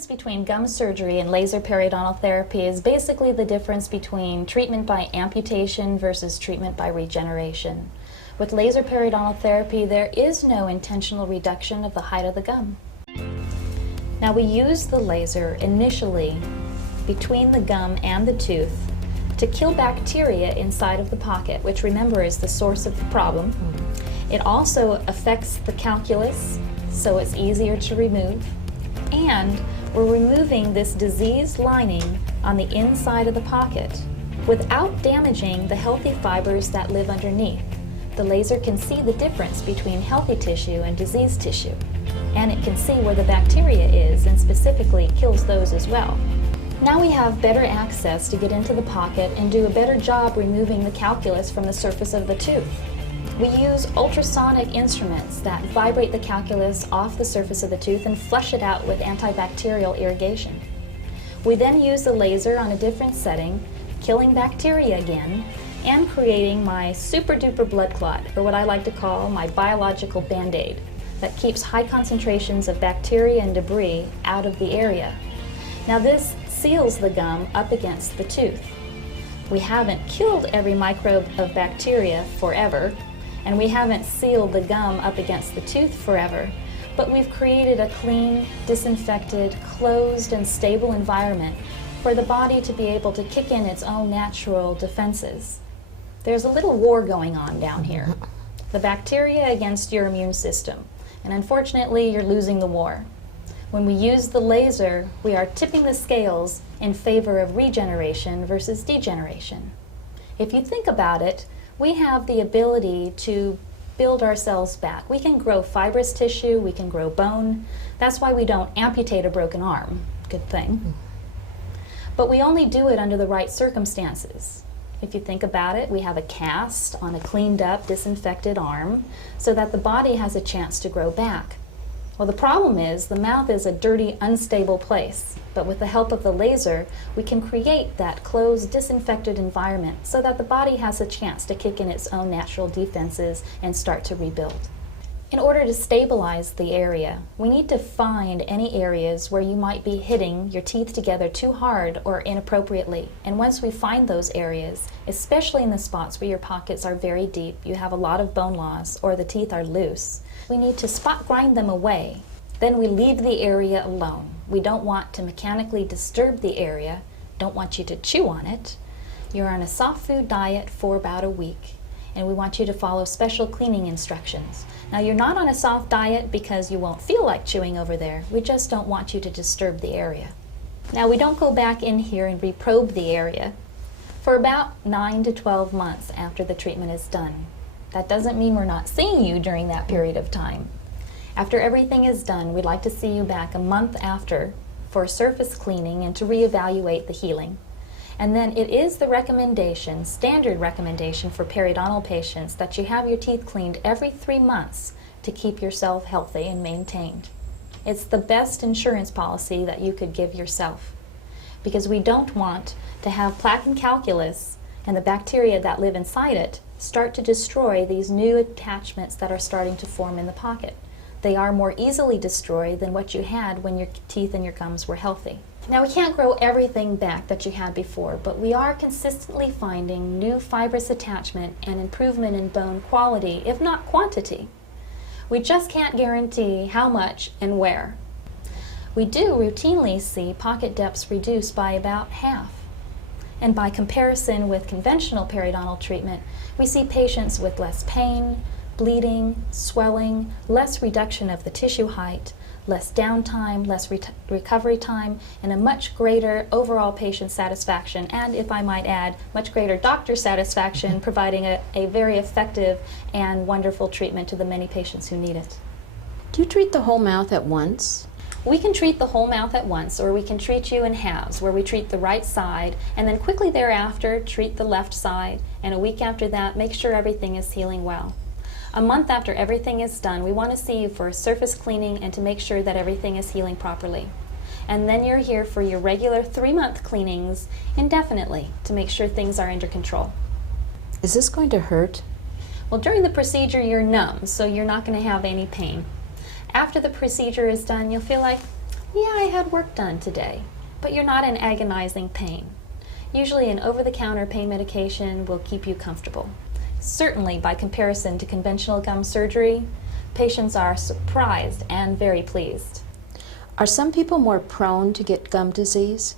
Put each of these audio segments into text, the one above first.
difference between gum surgery and laser periodontal therapy is basically the difference between treatment by amputation versus treatment by regeneration. With laser periodontal therapy, there is no intentional reduction of the height of the gum. Now, we use the laser initially between the gum and the tooth to kill bacteria inside of the pocket, which, remember, is the source of the problem. It also affects the calculus, so it's easier to remove. And we're removing this diseased lining on the inside of the pocket without damaging the healthy fibers that live underneath. The laser can see the difference between healthy tissue and diseased tissue, and it can see where the bacteria is and specifically kills those as well. Now we have better access to get into the pocket and do a better job removing the calculus from the surface of the tooth. We use ultrasonic instruments that vibrate the calculus off the surface of the tooth and flush it out with antibacterial irrigation. We then use the laser on a different setting, killing bacteria again, and creating my super duper blood clot, or what I like to call my biological band-aid, that keeps high concentrations of bacteria and debris out of the area. Now this seals the gum up against the tooth. We haven't killed every microbe of bacteria forever, and we haven't sealed the gum up against the tooth forever, but we've created a clean, disinfected, closed, and stable environment for the body to be able to kick in its own natural defenses. There's a little war going on down here. The bacteria against your immune system, and unfortunately you're losing the war. When we use the laser, we are tipping the scales in favor of regeneration versus degeneration. If you think about it, we have the ability to build ourselves back. We can grow fibrous tissue, we can grow bone. That's why we don't amputate a broken arm. Good thing. But we only do it under the right circumstances. If you think about it, we have a cast on a cleaned up, disinfected arm so that the body has a chance to grow back. Well, the problem is the mouth is a dirty, unstable place, but with the help of the laser, we can create that closed, disinfected environment so that the body has a chance to kick in its own natural defenses and start to rebuild. In order to stabilize the area, we need to find any areas where you might be hitting your teeth together too hard or inappropriately. And once we find those areas, especially in the spots where your pockets are very deep, you have a lot of bone loss, or the teeth are loose, we need to spot grind them away. Then we leave the area alone. We don't want to mechanically disturb the area, don't want you to chew on it. You're on a soft food diet for about a week, and we want you to follow special cleaning instructions. Now, you're not on a soft diet because you won't feel like chewing over there. We just don't want you to disturb the area. Now, we don't go back in here and reprobe the area for about 9 to 12 months after the treatment is done. That doesn't mean we're not seeing you during that period of time. After everything is done, we'd like to see you back a month after for surface cleaning and to reevaluate the healing. And then it is the recommendation, standard recommendation for periodontal patients, that you have your teeth cleaned every 3 months to keep yourself healthy and maintained. It's the best insurance policy that you could give yourself, because we don't want to have plaque and calculus and the bacteria that live inside it start to destroy these new attachments that are starting to form in the pocket. They are more easily destroyed than what you had when your teeth and your gums were healthy. Now, we can't grow everything back that you had before, but we are consistently finding new fibrous attachment and improvement in bone quality, if not quantity. We just can't guarantee how much and where. We do routinely see pocket depths reduced by about half. And by comparison with conventional periodontal treatment, we see patients with less pain, bleeding, swelling, less reduction of the tissue height, less downtime, less recovery time, and a much greater overall patient satisfaction, and, if I might add, much greater doctor satisfaction, providing a very effective and wonderful treatment to the many patients who need it. Do you treat the whole mouth at once? We can treat the whole mouth at once, or we can treat you in halves, where we treat the right side, and then quickly thereafter treat the left side, and a week after that make sure everything is healing well. A month after everything is done, we want to see you for a surface cleaning and to make sure that everything is healing properly. And then you're here for your regular 3-month cleanings indefinitely to make sure things are under control. Is this going to hurt? Well, during the procedure you're numb, so you're not going to have any pain. After the procedure is done, you'll feel like Yeah, I had work done today, but you're not in agonizing pain. Usually an over-the-counter pain medication will keep you comfortable. Certainly, by comparison to conventional gum surgery, patients are surprised and very pleased. Are some people more prone to get gum disease?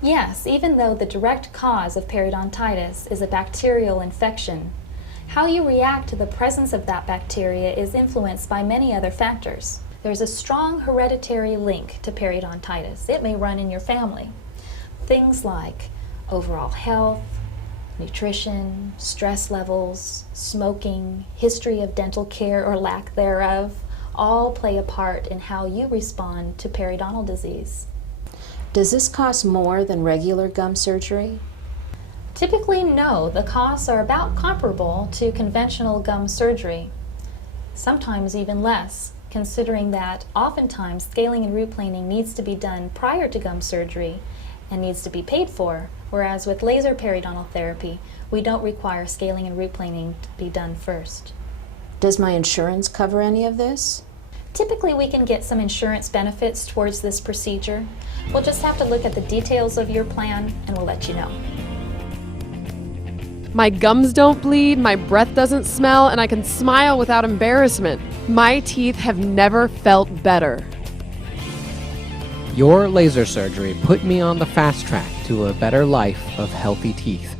Yes, even though the direct cause of periodontitis is a bacterial infection, how you react to the presence of that bacteria is influenced by many other factors. There's a strong hereditary link to periodontitis. It may run in your family. Things like overall health, nutrition, stress levels, smoking, history of dental care or lack thereof, all play a part in how you respond to periodontal disease. Does this cost more than regular gum surgery? Typically, no. The costs are about comparable to conventional gum surgery, sometimes even less, considering that oftentimes scaling and root planing needs to be done prior to gum surgery and needs to be paid for, whereas with laser periodontal therapy, we don't require scaling and root planing to be done first. Does my insurance cover any of this? Typically, we can get some insurance benefits towards this procedure. We'll just have to look at the details of your plan and we'll let you know. My gums don't bleed, my breath doesn't smell, and I can smile without embarrassment. My teeth have never felt better. Your laser surgery put me on the fast track to a better life of healthy teeth.